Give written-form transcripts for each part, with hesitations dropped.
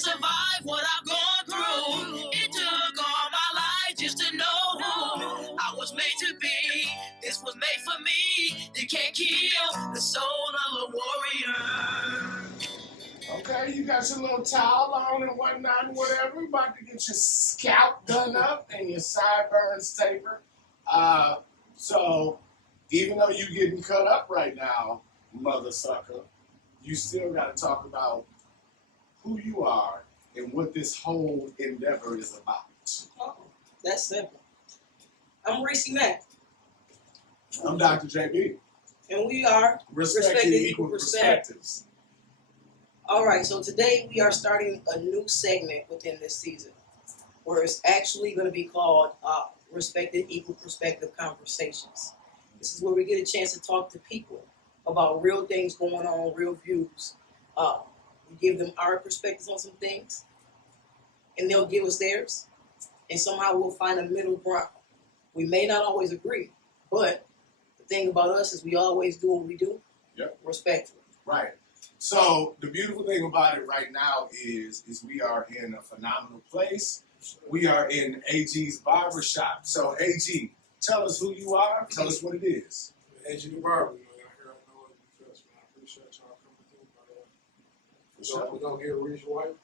survive what I've gone through. It took all my life just to know who I was made to be. This was made for me. They can't kill the soul of a warrior. Okay, you got your little towel on and whatnot and whatever. About to get your scalp done up and your sideburns tapered. So even though you're getting cut up right now, mother sucker, you still got to talk about who you are and what this whole endeavor is about. Oh, that's simple. I'm Reese Mack. I'm Dr. JB. And we are Respecting Equal Perspectives. All right, so today we are starting a new segment within this season where it's actually going to be called Respected Equal Perspective Conversations. This is where we get a chance to talk to people about real things going on, real views. We give them our perspectives on some things, and they'll give us theirs, and somehow we'll find a middle ground. We may not always agree, but the thing about us is we always do what we do respectfully. Right. So the beautiful thing about it right now is we are in a phenomenal place. We are in AG's barbershop. So AG, tell us who you are. Tell us what it is. AG the barber. I know it because I appreciate y'all coming through. For sure. We're gonna get Reese White.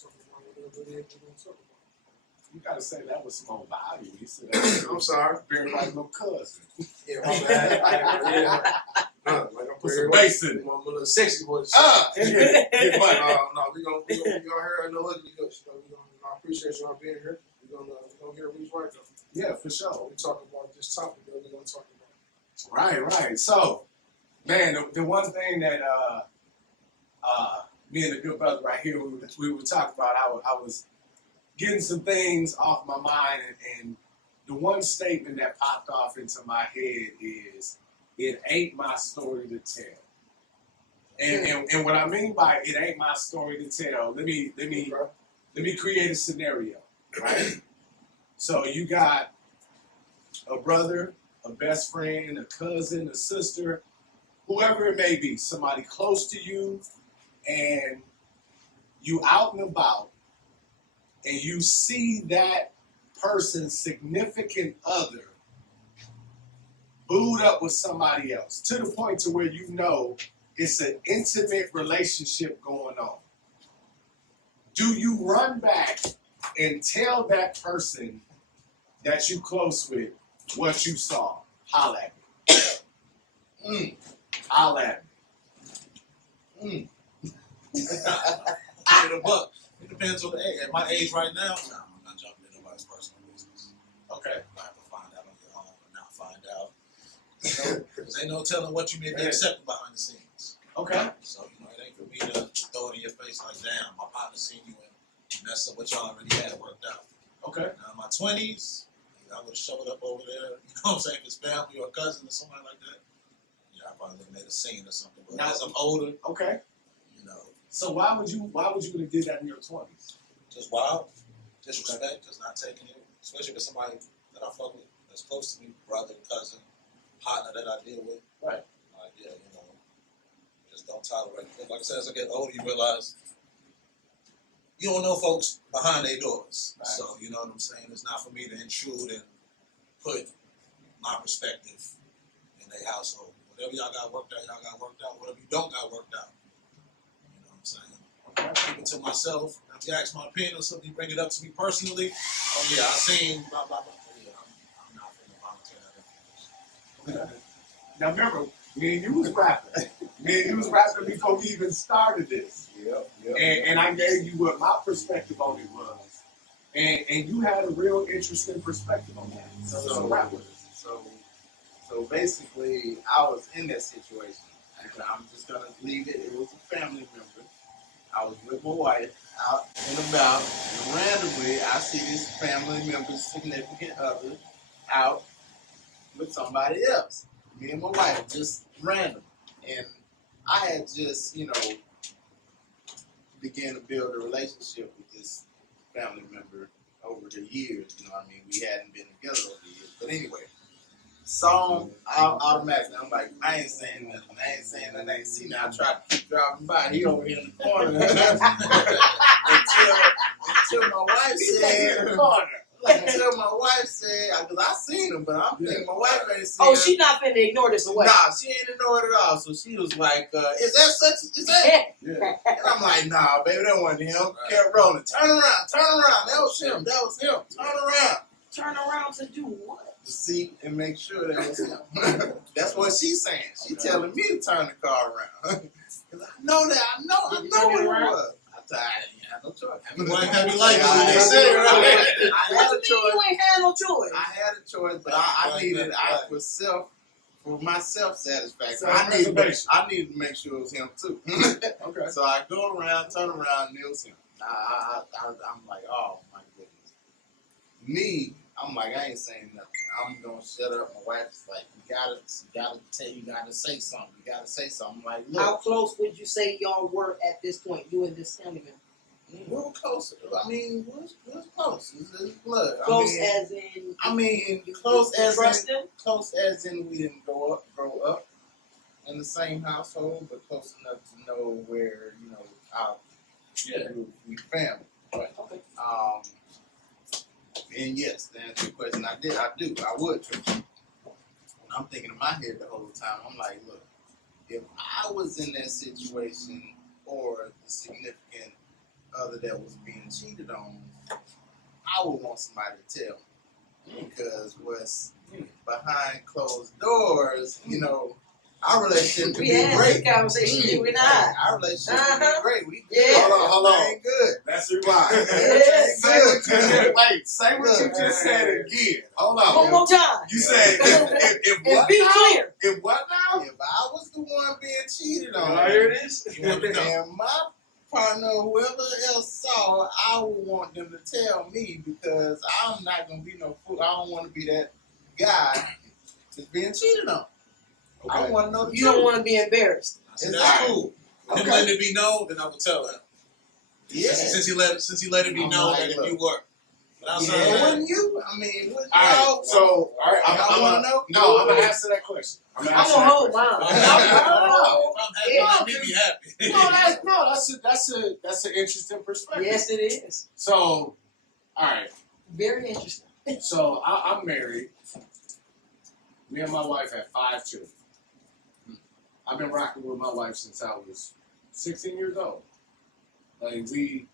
Talk about whatever it is we're gonna talk about. You gotta say that with some old value. You said that. I'm sorry. Very like little cousin. Yeah, my bad. Like I'm Put some bass in it. My little sexy voice. Get money. No, we gonna be out here. I know it. I appreciate y'all being here. We're gonna get Reese White though. Yeah, for sure. We talk about this topic that we're gonna talk about. Right. So, man, the one thing that me and the good brother right here, we were talking about, I was getting some things off my mind, and the one statement that popped off into my head is, "It ain't my story to tell." And what I mean by it ain't my story to tell, let me create a scenario, right? So you got a brother, a best friend, a cousin, a sister, whoever it may be, somebody close to you, and you out and about, and you see that person's significant other booed up with somebody else, to the point to where you know it's an intimate relationship going on. Do you run back and tell that person that you close with what you saw? Holla at me. Holla at me. It depends on the age. At my age right now, no, I'm not jumping in nobody's personal business. Okay. I have to find out on your own or not find out. Because ain't no telling what you may be accepting behind the scenes. Okay. So, it ain't for me to throw it in your face like, damn, my partner seen you and mess up what y'all already had worked out. Okay. Now, in my 20s, I would have showed up over there, you know what I'm saying, if it's family or a cousin or somebody like that. Yeah, I probably would have made a scene or something. But Now, as I'm older, okay. So why would you have did that in your 20s? Just wild, disrespect, just not taking it, especially with somebody that I fuck with that's close to me, brother, cousin, partner that I deal with. Right. Just don't tolerate it. Like I said, as I get older, you realize you don't know folks behind their doors. Right. So, you know what I'm saying? It's not for me to intrude and put my perspective in their household. Whatever y'all got worked out. Whatever you don't got worked out. You know what I'm saying? Okay. Keep it to myself. If you ask my opinion or something, you bring it up to me personally. Oh, yeah, I seen blah, blah, blah. Yeah, I'm not going to volunteer that. Now remember, me and you was rapping. Before we even started this. Yep. And I gave you what my perspective on it was. And you had a real interesting perspective on that. So rap with us. So basically, I was in that situation. And I'm just going to leave it. It was a family member. I was with my wife out and about. And randomly, I see this family member's significant other out with somebody else. Me and my wife, just random. And I had just, began to build a relationship with this family member over the years. We hadn't been together over the years. But anyway, saw him automatically. I'm like, I ain't saying nothing. I ain't saying nothing. I ain't seen nothing. I tried to keep driving by. He over here in the corner until my wife said. Until my wife said, because I seen him, but I'm thinking my wife ain't seen him. Oh, she not finna ignore this away. Nah, she ain't ignored it at all. So she was like, is that such? Is that? Yeah. And I'm like, nah, baby, that wasn't him. Kept rolling. Turn around. That was him. Turn around. Turn around to do what? To see and make sure that was him. That's what she's saying. She telling me to turn the car around. Cause I know that. I know what it was. I had no choice. Everybody had me like what they said, right? I had a choice. You ain't had no choice. I had a choice, but I needed for my self satisfaction. I needed to make sure it was him too. Okay. So I go around, turn around, and it was him. I'm like, oh my goodness. Me, I'm like, I ain't saying nothing. I'm gonna shut up. My wife's like, you gotta say something. You gotta say something. I'm like, look. How close would you say y'all were at this point, you and this family member? We were close. I mean, we was close. It's blood. Close Close as in we didn't grow up in the same household, but close enough to know where, our we family. But, Okay. and yes, to answer your question, I would trust you. I'm thinking in my head the whole time, I'm like, look, if I was in that situation or the significant other that was being cheated on, I would want somebody to tell me. Because what's behind closed doors, our relationship could be great. We had this conversation, you and I. Our relationship could be great. We good. Yeah. Hold on. Ain't good. Let's rewind. Yes. Say what you just said again. Hold on. One more time. You said if And what be now? clear. If what now? If I was the one being cheated on, I hear this? You want to know. and my partner, whoever else saw, I would want them to tell me because I'm not gonna be no fool. I don't want to be that guy that's being cheated on. I Okay. want to know the You truth. don't want to be embarrassed. So that's cool. If Okay. let it be known, then I would tell him. Yeah. Since he let it be I'm known like, that if look. you were. But outside Yeah, of that, wouldn't you? I mean, wouldn't All right. y'all? So, all right. Y'all wanna know? No, I'm gonna answer that question. I'm gonna hold mine. if I'm happy, let me be happy. That's an interesting perspective. Yes, it is. So, all right. Very interesting. So I'm married. Me and my wife have 5 children. I've been rocking with my wife since I was 16 years old. Like we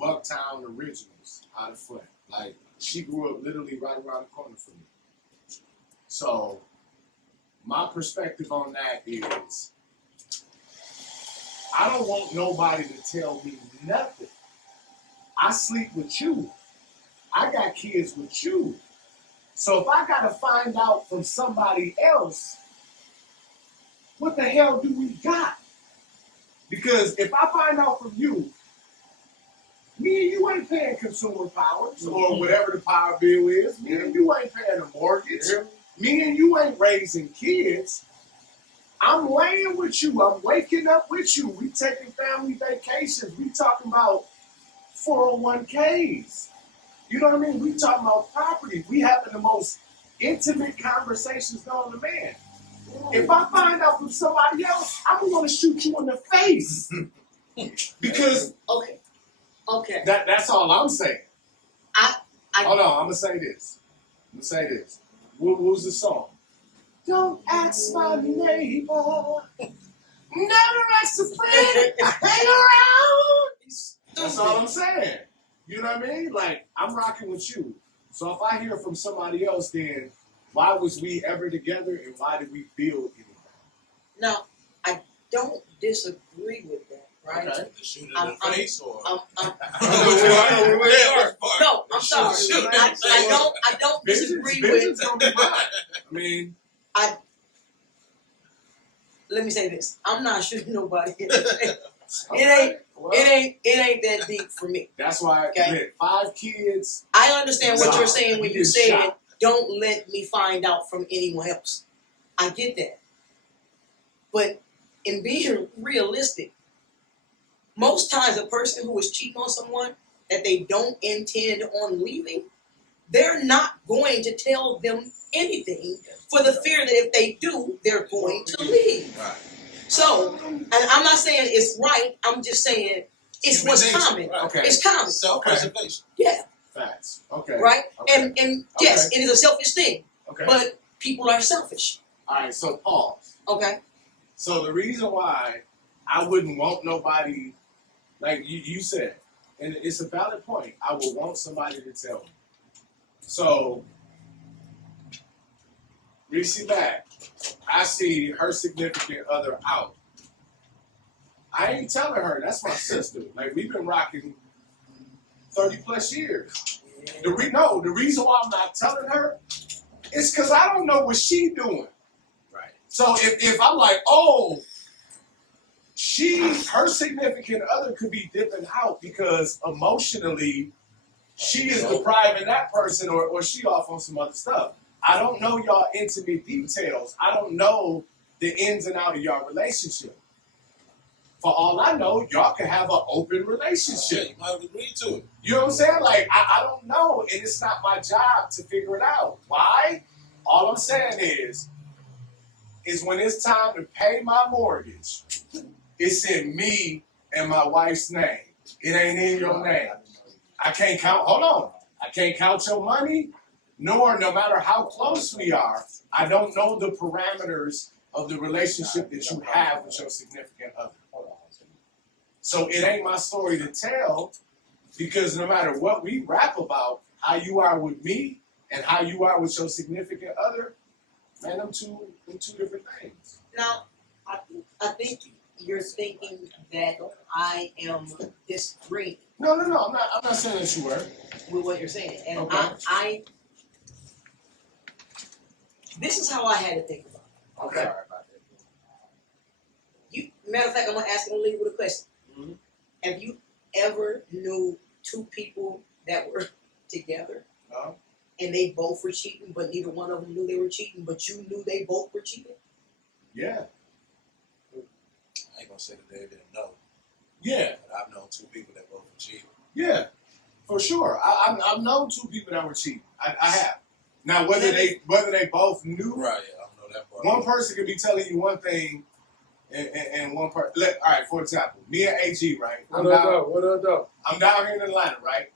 Bucktown originals out of Flint. Like she grew up literally right around the corner from me. So my perspective on that is I don't want nobody to tell me nothing. I sleep with you. I got kids with you. So if I gotta find out from somebody else, what the hell do we got? Because if I find out from you, me and you ain't paying consumer powers or whatever the power bill is. Me and you ain't paying a mortgage. Me and you ain't raising kids. I'm laying with you. I'm waking up with you. We taking family vacations. We talking about 401ks. You know what I mean? We talking about property. We having the most intimate conversations known to man. If I find out from somebody else, I'm gonna shoot you in the face. Because Okay. that's all I'm saying. I Hold on, I'm gonna say this. What was the song? Don't ask my neighbor. Never ask a friend. Hang around. That's all I'm saying. You know what I mean? Like, I'm rocking with you. So if I hear from somebody else, then why was we ever together and why did we build anything? Now, I don't disagree with that, right? Okay. To shoot it in the face or? I'm Which part? no, I'm sorry. Shoot. I don't disagree Vision's with. gonna be mine. I mean, Let me say this: I'm not shooting nobody in the face. okay, well, It ain't that deep for me. that's why Okay. I had 5 kids. I understand what Wow. you're saying when You you get say shot. don't let me find out from anyone else. I get that. But in being realistic, most times a person who is cheating on someone that they don't intend on leaving, they're not going to tell them anything for the fear that if they do, they're going to leave. Right. So, and I'm not saying it's right. I'm just saying it's Human what's nature, common. right. Okay. It's common, Self-preservation. yeah, Facts. Okay. right. Okay. And yes, it is a selfish thing, Okay. but people are selfish. All right. So pause. Okay. So the reason why I wouldn't want nobody, like you said, and it's a valid point, I would want somebody to tell me. So, Reese back, I see her significant other out. I ain't telling her, that's my sister. Like, we've been rocking 30 plus years. The reason why I'm not telling her is because I don't know what she doing. Right. So if I'm like, oh, her significant other could be dipping out because emotionally she is depriving that person or she off on some other stuff. I don't know y'all intimate details. I don't know the ins and outs of y'all relationship. For all I know, y'all can have an open Yeah, relationship. you might have agreed to it. You know what I'm saying? Like, I don't know, and it's not my job to figure it out. Why? All I'm saying is when it's time to pay my mortgage, it's in me and my wife's name. It ain't in your name. I can't count, hold on. I can't count your money, nor no matter how close we are, I don't know the parameters of the relationship that you have with your significant other. So it ain't my story to tell, because no matter what we rap about, how you are with me and how you are with your significant other, man, them two different things. Now, I think you're thinking that I am disagreeing No, I'm not saying that you were. with what you're saying, and Okay. I this is how I had to think about it. Okay. Matter of fact, I'm gonna ask you, leave with a question. Mhm. Have you ever knew two people that were together No? and they both were cheating, but neither one of them knew they were cheating, but you knew they both were cheating? Yeah. I ain't gonna say that they didn't know, Yeah. but I've known two people that both were cheating. Yeah. For sure. I've known two people that were cheating. I have. Now whether they both knew, Right, yeah, I don't know that part. one person could be telling you one thing and one person. All right, for example, me and AG, right? What up? I'm down here in Atlanta, right?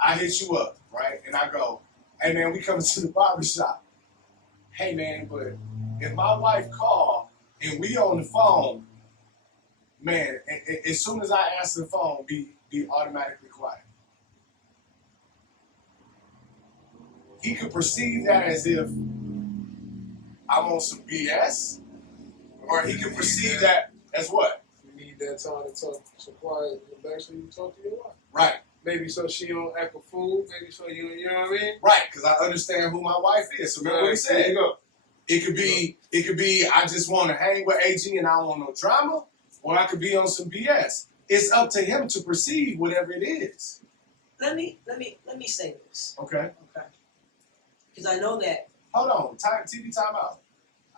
I hit you up, right? And I go, hey man, we coming to the barber shop. Hey man, but if my wife call and we on the phone, man, as soon as I answer the phone, be automatically quiet. He could perceive that as if I'm on some BS, or he could perceive that as what? You need that time to talk so quiet in the back so you can talk to your wife. Right. Maybe so she don't act a fool. Maybe so you know what I mean? Right, because I understand who my wife is. So remember what he There said. you go. It could be I just want to hang with AG and I don't want no drama, or I could be on some BS. It's up to him to perceive whatever it is. Let me say this, Okay. okay? Because I know that Hold on. TV time out.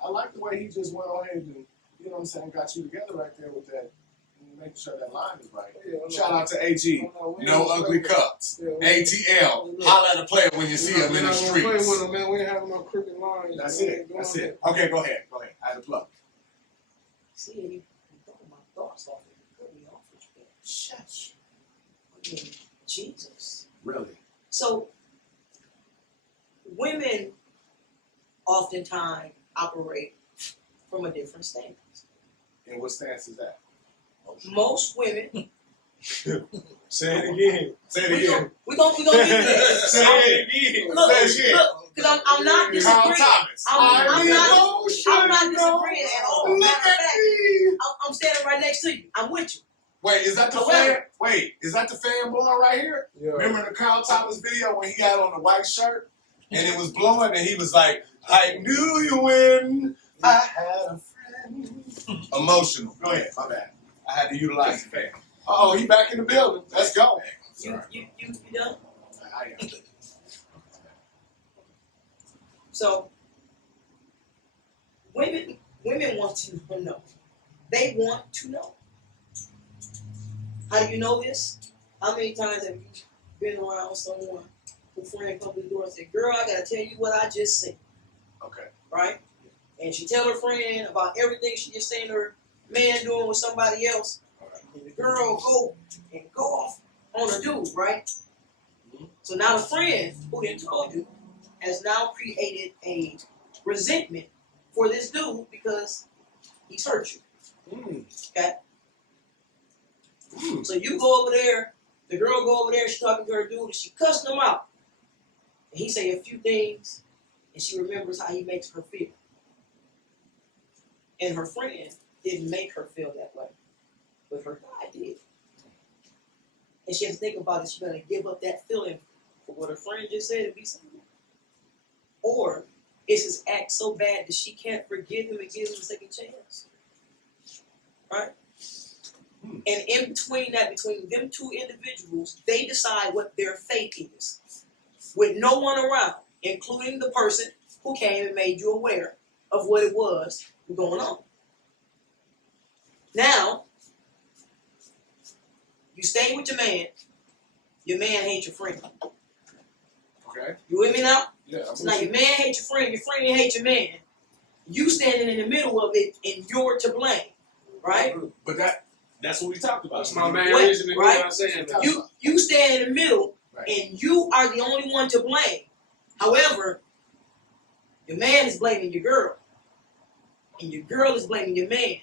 I like the way he just went on ahead and, you know what I'm saying, got you together right there with that, making sure that line is right. Yeah, Shout out to AG. No ugly cups. Yeah, ATL. Holla at a player when you see him in the Play with streets. him, man. We ain't having no crooked lines. That's man. it. Go That's on it. Okay, go ahead. I had a plug. see you throwing my thoughts off and you put me off with that. Shush. I mean, Jesus. Really? So women oftentimes operate from a different stance. And what stance is that? Most women Say it again. Say it again. we gonna do this. Say it again. Look, Say it again. look, because I'm not Carl disagreeing. Thomas. I'm not disagreeing disagreeing at all. Look Matter of at fact, me. I'm standing right next to you. I'm with you. Wait, is that the fan? Wait, is that the fan blowing right here? Yeah. Remember the Carl Thomas video when he had on the white shirt and it was blowing and he was like, I knew you when I had a friend. Emotional. Go ahead, my bad. I had to utilize the fan. Uh-oh, he back in the building. Let's go. You done? I am. So women want to know. They want to know. How do you know this? How many times have you been around someone Her friend come to the door and say, "Girl, I gotta tell you what I just seen." Okay. Right? And she tell her friend about everything she just seen her man doing with somebody else. And the girl go off on a dude, right? Mm-hmm. So now the friend who didn't told you has now created a resentment for this dude because he's hurt you. Okay? So you go over there, the girl go over there, she talking to her dude, and she cussed him out. And he say a few things, and she remembers how he makes her feel. And her friend didn't make her feel that way, but her guy did. And she has to think about, is she going to give up that feeling for what her friend just said to be something? Or is his act so bad that she can't forgive him and give him a second chance? Right? And in between that, between them two individuals, they decide what their fate is. With no one around, including the person who came and made you aware of what it was going on. Now, you stay with your man hates your friend. Okay. You with me now? Yeah. So now your man hates your friend hates your man. You standing in the middle of it and you're to blame. Right? But that's what we talked about. That's my man What? reason to do Right? what I'm saying. You stand in the middle Right. and you are the only one to blame. However, your man is blaming your girl. And your girl is blaming your man.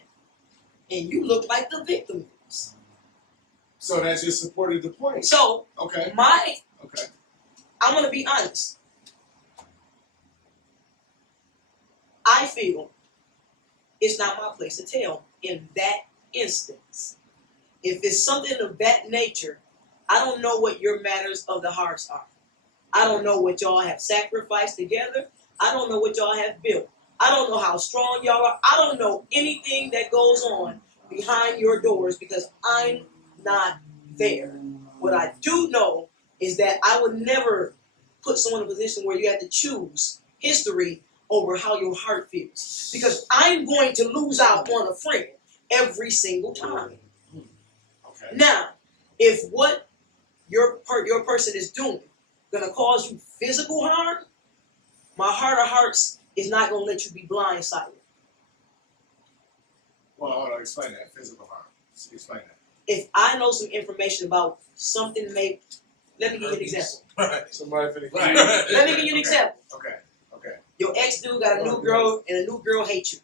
And you look like the victim. So that just supported the point. So, Okay. Okay. I'm going to be honest. I feel it's not my place to tell in that instance. If it's something of that nature, I don't know what your matters of the hearts are. I don't know what y'all have sacrificed together. I don't know what y'all have built. I don't know how strong y'all are. I don't know anything that goes on behind your doors because I'm not there. What I do know is that I would never put someone in a position where you have to choose history over how your heart feels. Because I'm going to lose out on a friend every single time. Okay. Now, if what your person is doing gonna cause you physical harm, my heart of hearts is not gonna let you be blindsided. Well, hold on. Explain that. Physical harm. Explain that. If I know some information about something, let me give you an example. Right. Somebody finna Right. Let me give you an example. Okay. Okay. Your ex dude got a new girl, and a new girl hates you.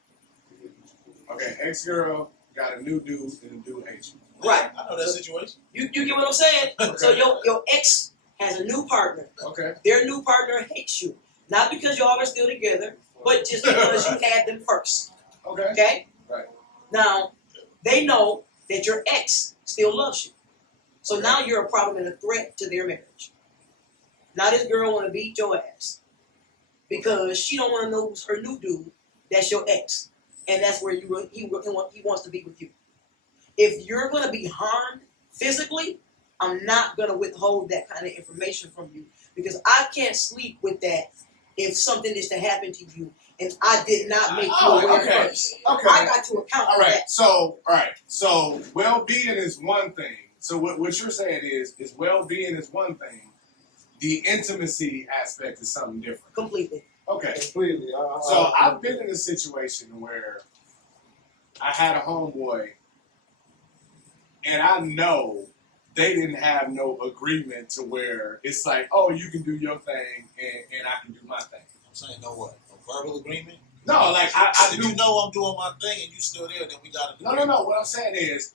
Okay. Ex-girl got a new dude and the dude hates you. Right. I know that situation. You get what I'm saying? So your ex has a new partner. Okay. Their new partner hates you. Not because y'all are still together, but just because you had them first. Okay. Okay? Right. Now, they know that your ex still loves you. So now you're a problem and a threat to their marriage. Now this girl want to beat your ass because she don't want to lose her new dude. That's your ex, and that's where he wants to be with you. If you're going to be harmed physically, I'm not going to withhold that kind of information from you because I can't sleep with that if something is to happen to you and I did not make you aware okay. first. Okay. I got to account All for right. that. So, all right. So, well-being is one thing. So, what you're saying is well-being is one thing. The intimacy aspect is something different. Completely. Okay. Completely. So, I've been in a situation where I had a homeboy, and I know they didn't have no agreement to where it's like, oh, you can do your thing, and I can do my thing. I'm saying no what? A verbal agreement? No, like I If knew. you know I'm doing my thing and you still there, then we got to do No. What I'm saying is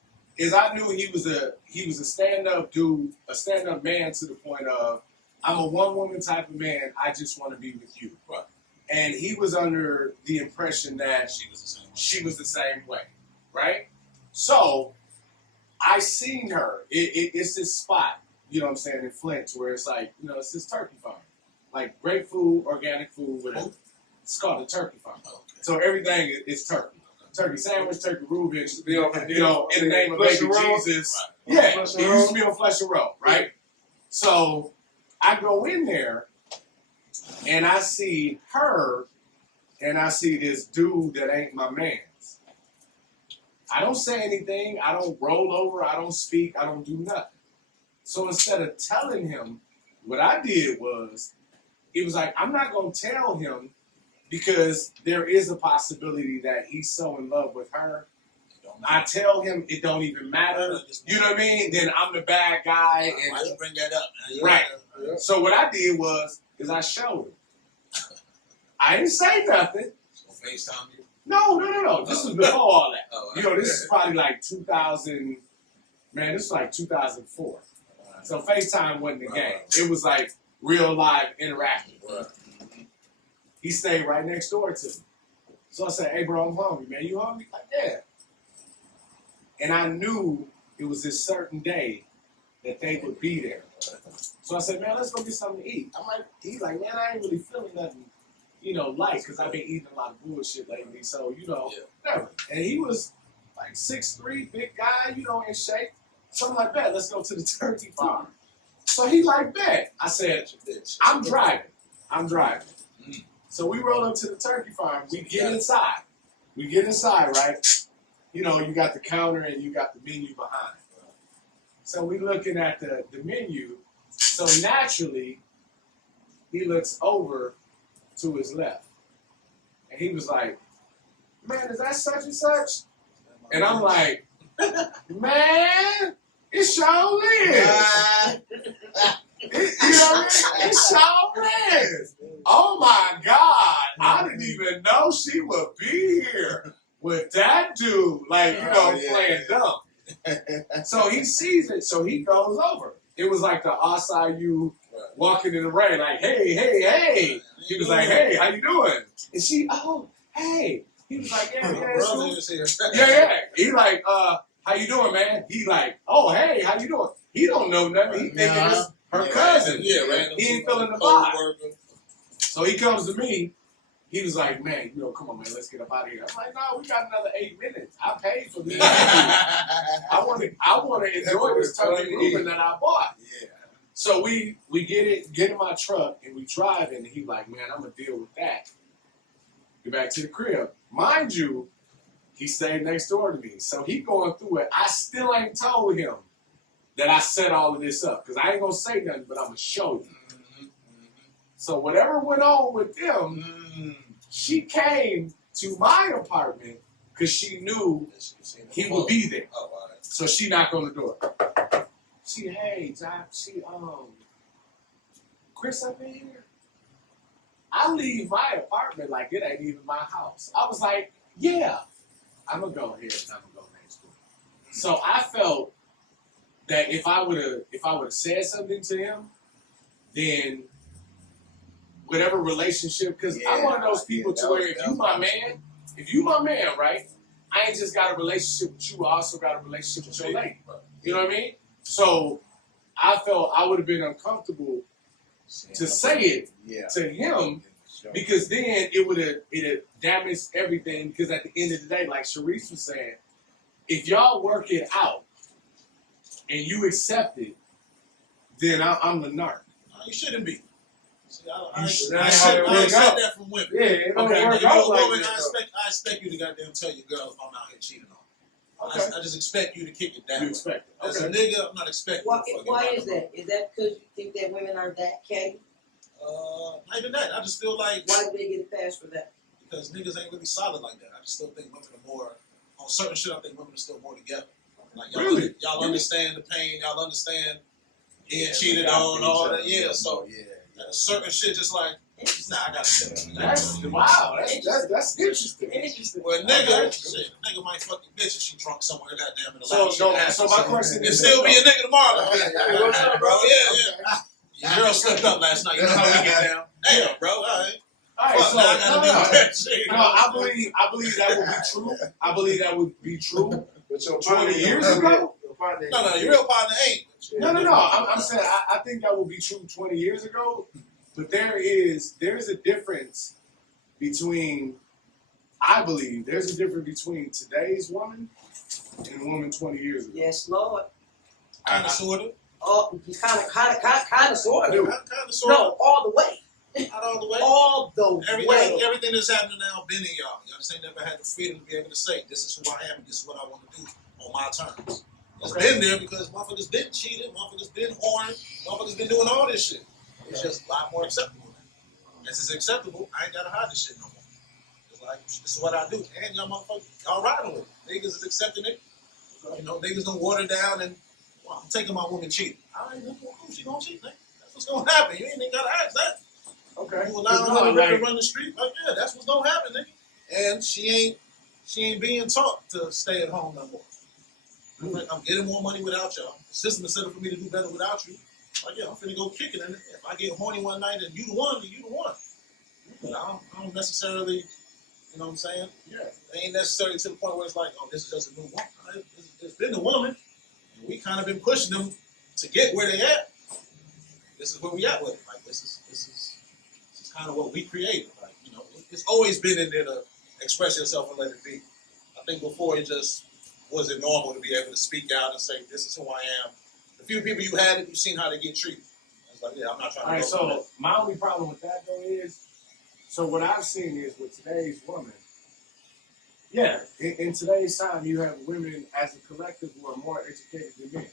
I knew he was a stand-up dude, a stand-up man to the point of I'm a one-woman type of man. I just want to be with you. Right. And he was under the impression that She was the same. she was the same way, right? So I seen her. It's this spot, you know what I'm saying, in Flint, where it's like, you know, it's this turkey farm, like great food, organic food, whatever. It's called a turkey farm. Okay. So everything is turkey. Turkey sandwich, turkey Reuben, Be on- you know, in the name of baby Flushing Road? Jesus. Right. Yeah, Flushing it Road? used to be on Flushing Road, right? So I go in there and I see her and I see this dude that ain't my man's. I don't say anything. I don't roll over. I don't speak. I don't do nothing. So instead of telling him what I did was, it was like, I'm not going to tell him because there is a possibility that he's so in love with her. I tell him it don't even matter. You know what I mean? Then I'm the bad guy. And why you bring that up? right. Yeah. So what I did was, is I showed him. I didn't say nothing. So FaceTime you? No. This was before all that. Oh, You know, this is probably like 2000. Man, this was like 2004. So FaceTime wasn't the game. It was like real live interactive. Right. He stayed right next door to me. So I said, hey, bro, I'm hungry, man. You hungry? Like, yeah. And I knew it was this certain day that they would be there. So I said, man, let's go get something to eat. He's like, man, I ain't really feeling nothing, light, because I've been eating a lot of bullshit lately. So, whatever. And he was like 6'3", big guy, in shape. So I'm like, bet, let's go to the turkey farm. So he like, bet. I said, I'm driving. So we roll up to the turkey farm. We get inside. Right? You got the counter and you got the menu behind. So we looking at the menu. So naturally, he looks over to his left. And he was like, man, is that such and such? And I'm like, man, it sure is. You know what I mean? It sure is. Oh my God. I didn't even know she would be here with that dude, playing dumb. So he sees it, so he goes over. It was like the Asayu walking in the rain, like, hey. He was like, hey, how you doing? And she, oh, hey. He was like, yeah. He like, how you doing, man? He like, oh, hey, how you doing? He don't know nothing. He thinking it's her cousin. He ain't feeling the vibe. So he comes to me. He was like, man, come on, man, let's get up out of here. I'm like, no, we got another 8 minutes. I paid for this. I want to enjoy this turkey Reuben that I bought. Yeah. So we get in my truck, and we drive, and he like, man, I'm going to deal with that. Get back to the crib. Mind you, he stayed next door to me. So he going through it. I still ain't told him that I set all of this up, because I ain't going to say nothing, but I'm going to show you. So whatever went on with them, she came to my apartment because she knew he would be there. So she knocked on the door. Hey, Doc, Chris up in here? I leave my apartment like it ain't even my house. I was like, yeah, I'm gonna go here and I'm gonna go next door. So I felt that if I would have said something to him, then whatever relationship, because I'm one of those people to where if you my man, right? I ain't just got a relationship with you, I also got a relationship with your lady. You know what I mean? So I felt I would have been uncomfortable to say it to him, because then it would have damaged everything, because at the end of the day, like Sharice was saying, if y'all work it out and you accept it, then I'm the narc. No, you shouldn't be. See, I I accept that from women. Yeah, it don't Okay, work you're out a like woman, that. I expect you to goddamn tell your girl if I'm out here cheating on her. Okay. I just expect you to kick it down. You expect it. As a Okay. nigga, I'm not expecting Why, you to fucking why run is the that? Is that because you think that women are that catty? Not even that. I just feel like Why do they get a pass for that? because niggas ain't really solid like that. I just still think women are more on certain shit. I think women are still more together. Like y'all understand the pain. Y'all understand being cheated on and all that. Yeah. So certain shit just like I gotta tell you. That's interesting. Well, nigga, shit, a nigga might fuck your bitch if she drunk somewhere goddamn in the So, lab. so my question You is, still be a nigga tomorrow. Hey, what's up, bro? Yeah. Your girl slipped up last night. You know how we get down. Damn, bro. All right. All right, Fuck, so now I gotta deal with that shit. no, I believe that would be true. I believe that would be true. But your 20 years ago? No, your real partner ain't. No. I'm saying I think that would be true 20 years ago. But there's a difference between, I believe, there's a difference between today's woman and a woman 20 years ago. Yes, Lord. Kinda sorta. Oh, kind of, sort of. Kinda sorta. No, all the way. Not all the way. All the way. Everything that's happening now been in y'all. Y'all just ain't never had the freedom to be able to say, this is who I am and this is what I want to do on my terms. It's been there because motherfuckers been cheated, motherfuckers been whoring, motherfuckers been doing all this shit. It's just a lot more acceptable now. This is acceptable. I ain't gotta hide this shit no more. It's like, this is what I do. And y'all motherfuckers, y'all riding with it. Niggas is accepting it. You know, niggas don't water down and, well, I'm taking my woman cheating. All right, cool, she gonna cheat, nigga. That's what's gonna happen. You ain't even gotta ask that. Okay. You allow her to run the street? Like, yeah, that's what's gonna happen, nigga. And she ain't being taught to stay at home no more. Like, I'm getting more money without y'all. The system is set up for me to do better without you. Like, yeah, I'm finna go kick it. And if I get horny one night and you the one, then you the one. But I don't necessarily, you know what I'm saying? Yeah. It ain't necessarily to the point where it's like, oh, this is just a new woman. It's been a woman. And we kind of been pushing them to get where they at. This is where we at with it. Like, this is kind of what we created. Like, you know, it's always been in there to express yourself and let it be. I think before it just wasn't normal to be able to speak out and say, this is who I am. The few people you had it, you've seen how they get treated. It's like, yeah, I'm not trying to go so my only problem with that though is, so what I've seen is with today's woman, yeah, in today's time you have women as a collective who are more educated than men.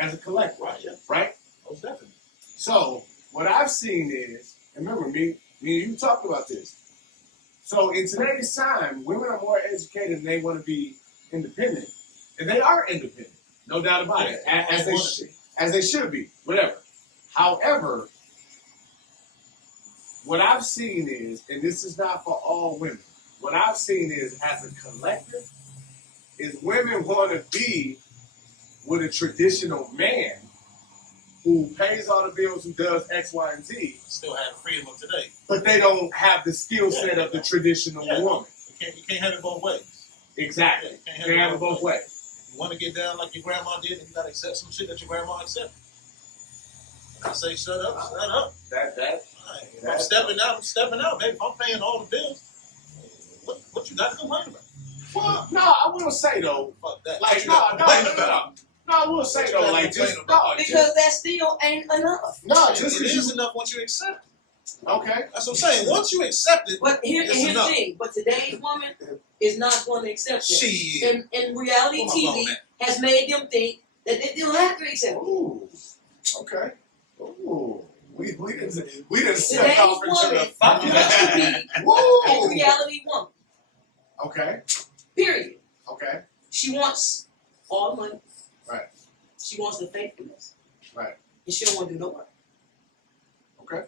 As a collective, Right, yeah. right? Most definitely. So what I've seen is, and remember me and you talked about this. So in today's time, women are more educated and they want to be independent. And they are independent, no doubt about it, as they should be, whatever. However, what I've seen is, and this is not for all women, what I've seen is, as a collective, is women want to be with a traditional man who pays all the bills, who does X, Y, and Z. Still have the freedom of today. But they don't have the skill set of the traditional woman. You can't have it both ways. Exactly. Yeah, you can't have it both ways. If you want to get down like your grandma did, then you got to accept some shit that your grandma accepted. I say, shut up, shut up. If I'm stepping out, baby. If I'm paying all the bills, what you got to complain about? Well, no, I will say though, Fuck that. like, no, I will say though, like, Because that still ain't enough. No, It is enough once you accept it. Okay. That's what I'm saying. Once you accept it, But here's it's the enough. thing. But today's woman is not going to accept it. Shit. And reality Where my TV phone at? has made them think that they don't have to accept it. Ooh. Okay. Ooh. We didn't step Today's off into woman the fucking wants to be a Woo. reality woman. Okay. Period. Okay. She wants all the money. Right. She wants the faithfulness. Right. And she don't want to do no work. Okay.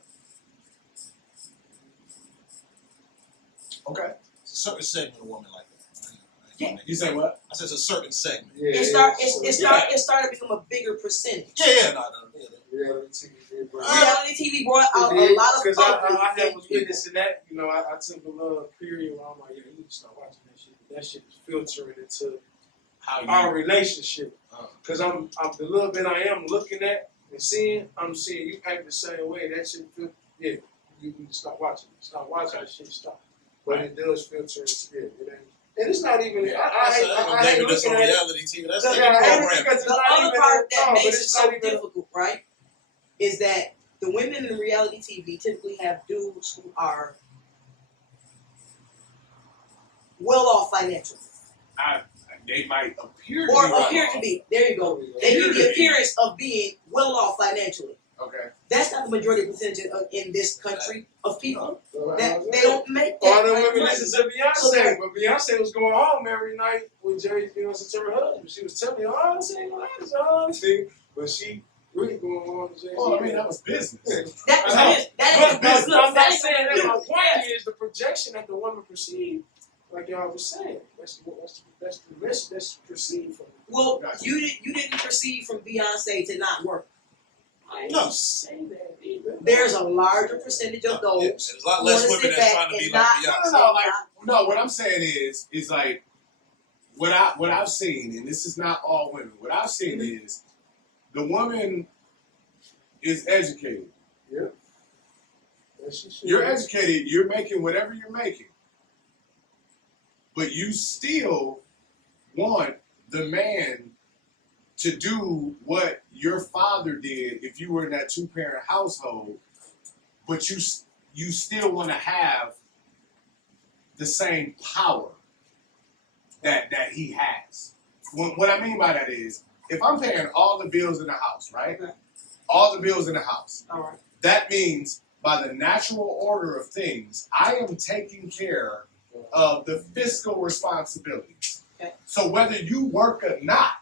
Okay. It's a certain segment of women like that. Yeah. You say what? I said it's a certain segment. It started to become a bigger percentage. Yeah. Reality TV brought out a lot of because I was people. witnessing that. You know, I took a little period where I'm like, yeah, you need to start watching that shit. That shit is filtering into How our relationship. Uh. Because I'm the little bit I am looking at and seeing, I'm seeing you act the same way. That shit feel, yeah, you need to stop watching. Stop watching that shit. Stop. But it does filter into it. It ain't. And it's not even. I hate this on looking at it. reality TV. That's The, like Yeah, I hate it programming. because it's the not other even part no, that but makes it it's so not even. difficult, right, is that the women in reality TV typically have dudes who are well off financially. They might appear to Or be appear to be. There you go. They give the appearance of being well off financially. Okay. That's not the majority percentage in this country of people. So, That they don't make all that them kind of women money. listen to Beyonce, So they're- but Beyonce was going home every night with Jerry, you know, to her husband. She was telling me, oh, this ain't gonna happen, but she really going on to Jay-Z. Well, I mean, that was business. That is But business. I'm not That is saying that. My business. point is the projection that the woman perceived, like y'all was saying. That's the message that's perceived from it. Well, you didn't perceive from Beyonce to not work. I ain't No. saying that either. There's a larger percentage of those There's a lot who less wanna women sit that's back trying to be and like not- Beyonce. No, what I'm saying is like what I've seen, and this is not all women. What I've seen is the woman is educated. You're educated. You're making whatever you're making, but you still want the man to do what your father did if you were in that two-parent household, but you still want to have the same power that he has. What I mean by that is, if I'm paying all the bills in the house, right? Okay. All the bills in the house, All right. that means by the natural order of things, I am taking care of the fiscal responsibilities. Okay. So whether you work or not,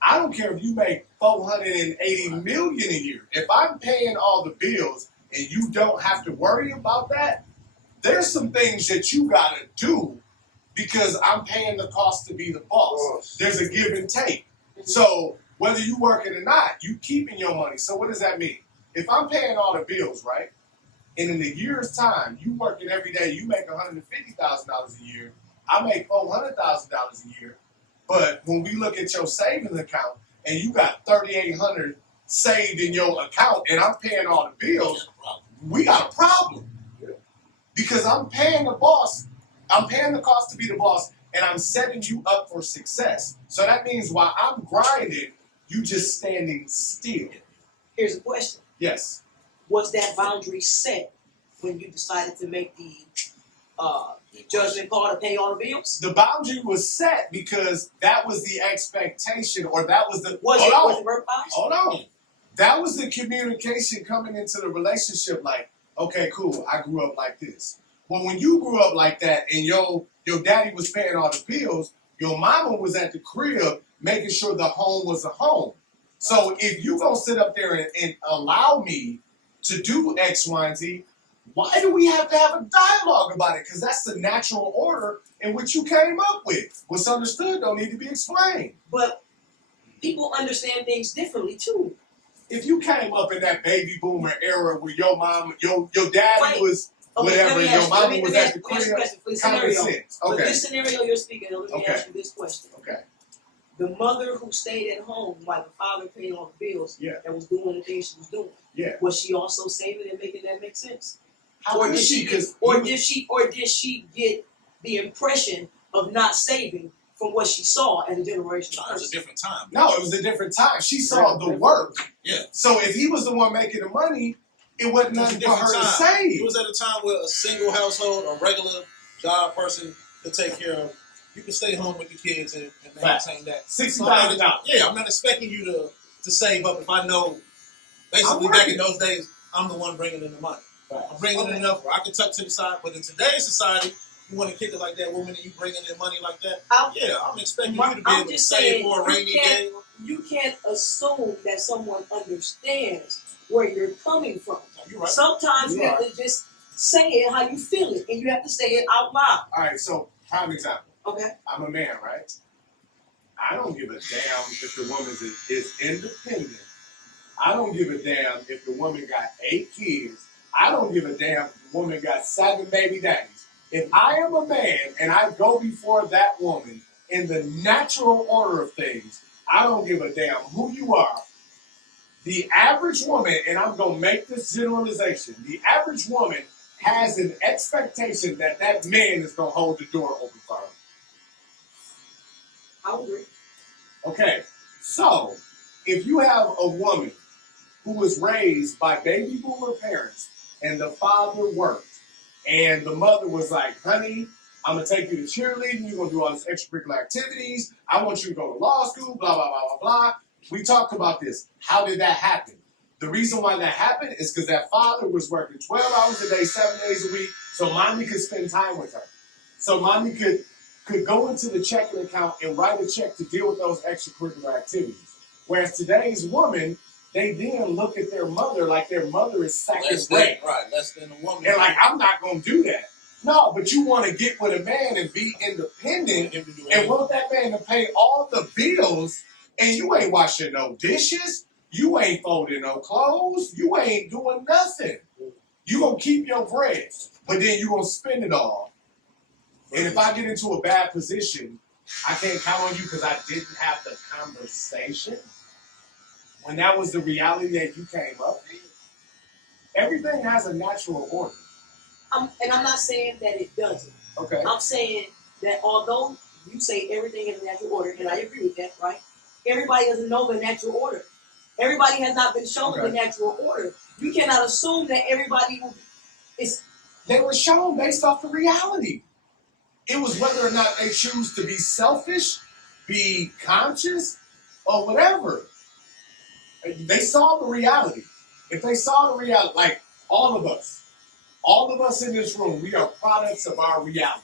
I don't care if you make $480 million a year. If I'm paying all the bills and you don't have to worry about that, there's some things that you gotta do because I'm paying the cost to be the boss. There's a give and take. So whether you working or not, you keeping your money. So what does that mean? If I'm paying all the bills, right, and in a year's time, you working every day, you make $150,000 a year, I make $400,000 a year, but when we look at your savings account and you got $3,800 saved in your account and I'm paying all the bills, we got a problem. Because I'm paying the boss, I'm paying the cost to be the boss, and I'm setting you up for success. So that means while I'm grinding, you just standing still. Here's a question. Yes. Was that boundary set when you decided to make the judgment call to pay all the bills? The boundary was set because that was the expectation, or that was the Was it verbalized? Hold on. That was the communication coming into the relationship, like, okay, cool, I grew up like this. Well, when you grew up like that and your daddy was paying all the bills, your mama was at the crib making sure the home was a home. So if you gonna sit up there and allow me to do X, Y, and Z, why do we have to have a dialogue about it? Because that's the natural order in which you came up with. What's understood don't need to be explained. But people understand things differently too. If you came up in that baby boomer era where your mom, your daddy was whatever, your mama was at the crib, common sense. For Okay. this scenario you're speaking of, let me Okay. ask you this question. Okay. The mother who stayed at home while the father paid all the bills Yeah. and was doing the things she was doing, Yeah. was she also saving and making that make sense? How Or could did she? did she get the impression of not saving from what she saw as a generation? No, it was a different time. No, it was a different time. She saw the work. Yeah. So if he was the one making the money, it wasn't It was a nothing for her different to time. save. It was at a time where a single household, a regular job person could take care of. You could stay home with the kids and maintain that. $60,000. Yeah, I'm not expecting you to save up if I know. Basically, back in those days, I'm the one bringing in the money. I'm bringing in enough where I can tuck to the side. But in today's society, you want to kick it like that, woman, and you bringing in money like that. I'm expecting you to be able to save for a rainy day. You can't assume that someone understands where you're coming from. You're right. Sometimes you have to just say it how you feel it, and you have to say it out loud. All right, so prime example. Okay. I'm a man, right? I don't give a damn if the woman is independent. I don't give a damn if the woman got 8 kids. I don't give a damn if the woman got 7 baby daddies. If I am a man and I go before that woman in the natural order of things, I don't give a damn who you are. The average woman, and I'm going to make this generalization, the average woman has an expectation that that man is going to hold the door open for her. I agree. Okay, so if you have a woman who was raised by baby boomer parents and the father worked and the mother was like, honey, I'm going to take you to cheerleading, you're going to do all these extracurricular activities, I want you to go to law school, blah, blah, blah, blah, blah. We talked about this. How did that happen? The reason why that happened is because that father was working 12 hours a day, 7 days a week, so mommy could spend time with her. So mommy could go into the checking account and write a check to deal with those extracurricular activities. Whereas today's woman, they then look at their mother like their mother is second rate. Less than a woman. They're like, I'm not going to do that. No, but you want to get with a man and be independent and want that man to pay all the bills, and you ain't washing no dishes, you ain't folding no clothes, you ain't doing nothing. You going to keep your bread, but then you going to spend it all. And if I get into a bad position, I can't count on you because I didn't have the conversation. When that was the reality that you came up with, everything has a natural order. And I'm not saying that it doesn't. Okay. I'm saying that although you say everything in a natural order, and I agree with that, right? Everybody doesn't know the natural order. Everybody has not been shown the natural order. You cannot assume that everybody is. They were shown based off the reality. It was whether or not they choose to be selfish, be conscious, or whatever. They saw the reality. if they saw the reality, like all of us in this room, we are products of our reality.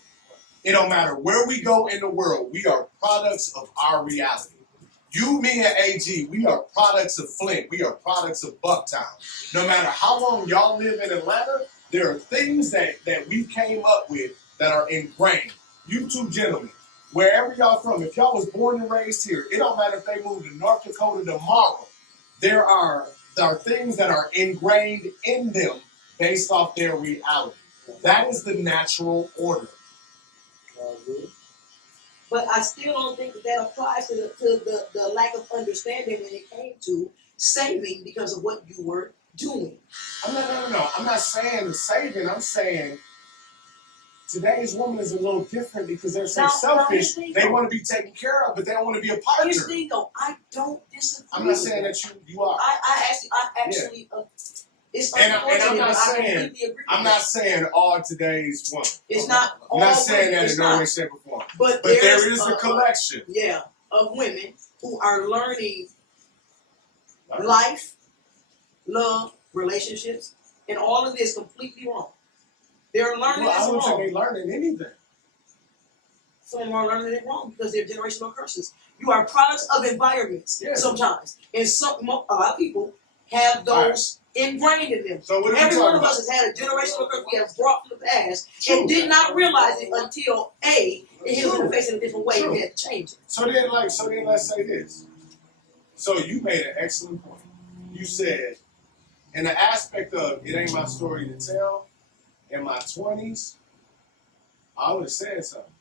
It don't matter where we go in the world, we are products of our reality. You, me, and AG, we are products of Flint. We are products of Bucktown. No matter how long y'all live in Atlanta, there are things that we came up with that are ingrained. You two gentlemen, wherever y'all from, if y'all was born and raised here, it don't matter if they move to North Dakota tomorrow. There are things that are ingrained in them based off their reality. That is the natural order. But I still don't think that applies to the lack of understanding when it came to saving because of what you were doing. No. I'm not saying saving. I'm saying today's woman is a little different because they're so selfish. They want to be taken care of, but they don't want to be a partner. Here's the thing, though. I don't disagree. I'm not saying that you are. I actually. It's unfortunate. I'm not saying all today's women. It's not all. I'm not saying that in no way, shape, or form. But there is a collection. Yeah, of women who are learning life, love, relationships, and all of this completely wrong. They're learning this I wouldn't wrong. say they're learning anything. Some of them are learning it wrong because they're generational curses. You are products of environments sometimes, and a lot of people have those ingrained in them. So every one of us has had a generational curse we have brought from the past and did not realize it until it hit us in the face in a different way and we had to change it. So then let's say this. So you made an excellent point. You said, in the aspect of it ain't my story to tell, in my 20s, I would have said something.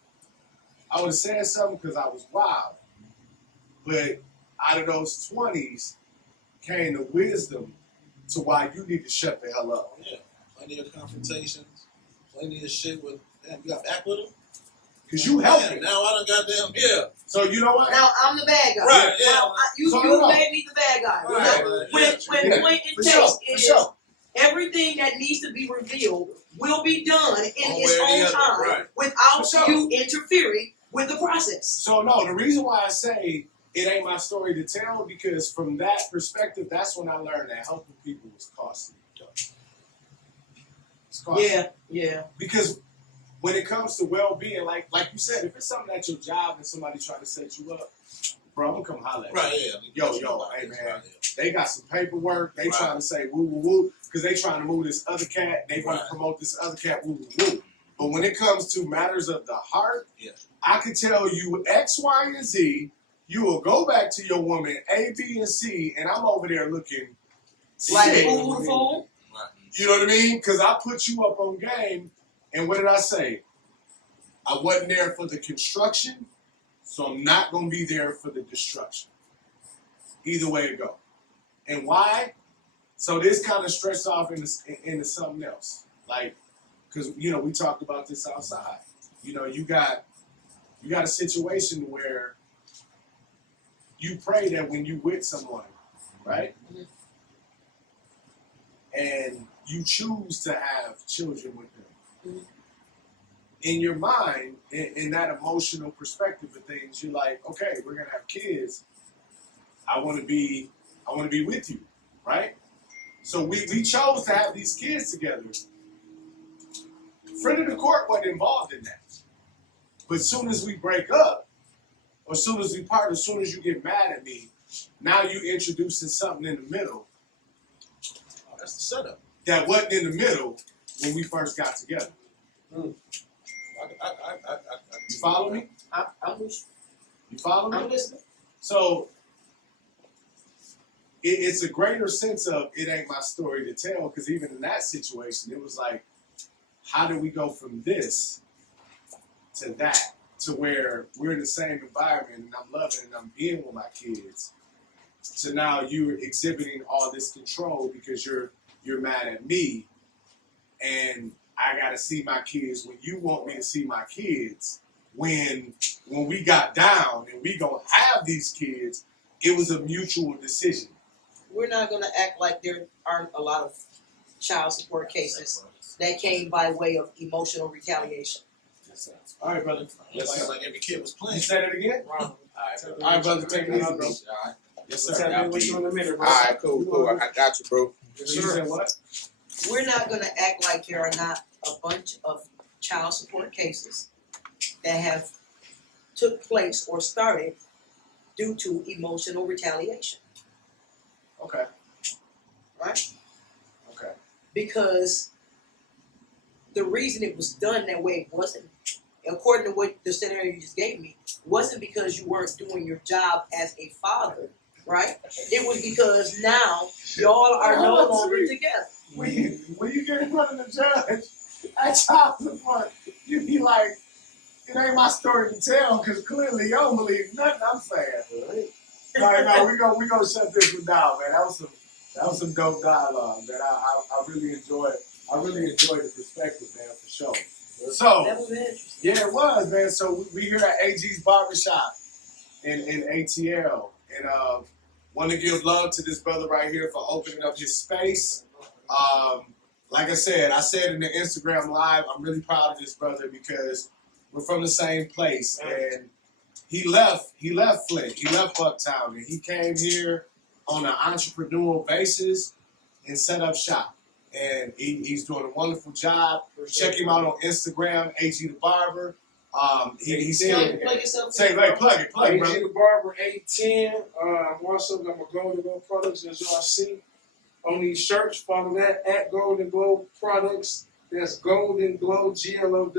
I would have said something because I was wild. But out of those 20s came the wisdom to why you need to shut the hell up. Yeah, plenty of confrontations, plenty of shit with, damn, you got back with him? Because you helped me. Now I done goddamn, So you know what? Now I'm the bad guy. Right, yeah. Now, you made me the bad guy. Right, When point in text is everything that needs to be revealed will be done in its own time without you interfering with the process. So no, the reason why I say it ain't my story to tell, because from that perspective, that's when I learned that helping people was costly. It's costly. Yeah. Because when it comes to well-being, like you said, if it's something at your job and somebody trying to set you up, bro, I'm gonna come holler at you. Right, yeah. Yo, hey man, they got some paperwork. They trying to say woo woo woo because they trying to move this other cat. They want to promote this other cat woo woo woo. But when it comes to matters of the heart, I could tell you X, Y, and Z. You will go back to your woman A, B, and C, and I'm over there looking like a fool. You know what I mean? Because I put you up on game, and what did I say? I wasn't there for the construction, so I'm not going to be there for the destruction. Either way it go. And why? So this kind of stretched off into something else. Like, because, we talked about this outside. You got a situation where you pray that when you with someone, right? Mm-hmm. And you choose to have children with them. Mm-hmm. In your mind, in that emotional perspective of things, you're like, okay, we're gonna have kids. I want to be with you, right? So we chose to have these kids together. Friend of the court wasn't involved in that. But as soon as we break up, or as soon as we part, as soon as you get mad at me, now you introducing something in the middle. Oh, that's the setup. That wasn't in the middle when we first got together. Mm. You follow me? I'm with you. You follow me? I'm listening. So it's a greater sense of it ain't my story to tell, because even in that situation, it was like, how do we go from this to that? To where we're in the same environment and I'm loving and I'm being with my kids, to now you're exhibiting all this control because you're mad at me and I gotta see my kids when you want me to see my kids. When we got down and we gonna have these kids, it was a mutual decision. We're not gonna act like there aren't a lot of child support cases that came by way of emotional retaliation. All right, brother. Like every kid was playing. You say that again? All right, brother. Take it easy, bro. All right. Yes, What's sir. happening with you in a minute, bro? All right, cool. I got you, bro. Yes, You sir. said what? We're not gonna act like there are not a bunch of child support cases that have took place or started due to emotional retaliation, Okay. right? Okay. Because the reason it was done that way wasn't, according to what the scenario you just gave me, wasn't because you weren't doing your job as a father, right? It was because now y'all are no longer together. When you get in front of the judge at child support, you be like, it ain't my story to tell because clearly you don't believe nothing I'm saying. No, we gonna shut this one down, man. That was some dope dialogue, man. I really enjoyed. I really enjoyed the perspective, man, for sure. So That was interesting. yeah, it was, man. So we here at AG's Barbershop in ATL, and want to give love to this brother right here for opening up his space. Like I said in the Instagram live, I'm really proud of this brother because we're from the same place, and he left Flint, he left Bucktown, and he came here on an entrepreneurial basis and set up shop. And he's doing a wonderful job. Check him out on Instagram, AG the Barber. He's still Plug yourself. say, hey, plug it, AG brother. the Barber 810. I'm also got my Golden Globe products, as y'all see on these shirts. Follow that at Golden Globe Products. That's Golden Globe, GLOW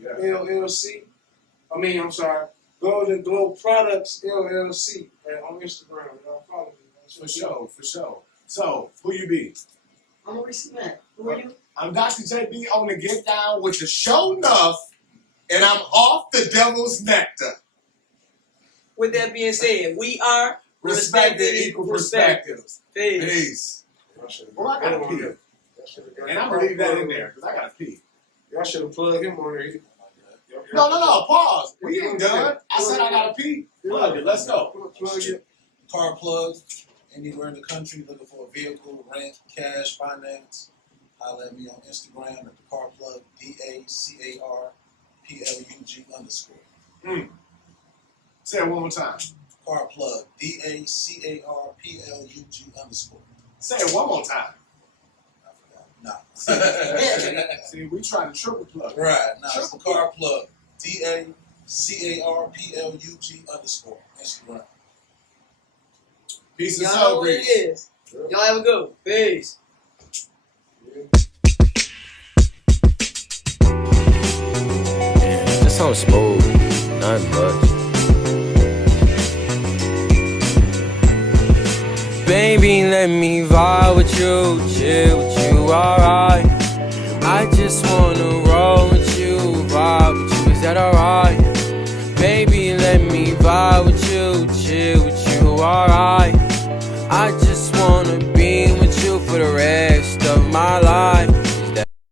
Yeah. LLC. I'm sorry, Golden Globe Products LLC on Instagram. Y'all follow me. For sure. So, who you be? I'm a recent man. Who are you? I'm Dr. JB on the Get Down with the show enough, and I'm off the devil's nectar. With that being said, we are Respected equal perspectives. Peace. Peace. Well, I gotta pee. And I'm gonna leave that in there, because I gotta pee. Y'all should have plugged him on there. No, pause. We ain't done. I said I gotta pee. Plug it, let's go. Plug it. Car plug, anywhere in the country looking for a vehicle, rent, cash, finance. Holler at me on Instagram at the car plug, DACARPLUG_. Say it one more time. Car plug, DACARPLUG_. Say it one more time. I forgot. Nah. See, we trying to triple plug. Right, now it's the car plug, DACARPLUG_. Instagram. Peace and Y'all know soul what it grease. is. Y'all have a good one. Peace. This sounds smooth, not much. Baby, let me vibe with you, chill with you, alright. I just wanna roll with you, vibe with you, is that alright? Baby, let me vibe with you, chill with you, alright. I just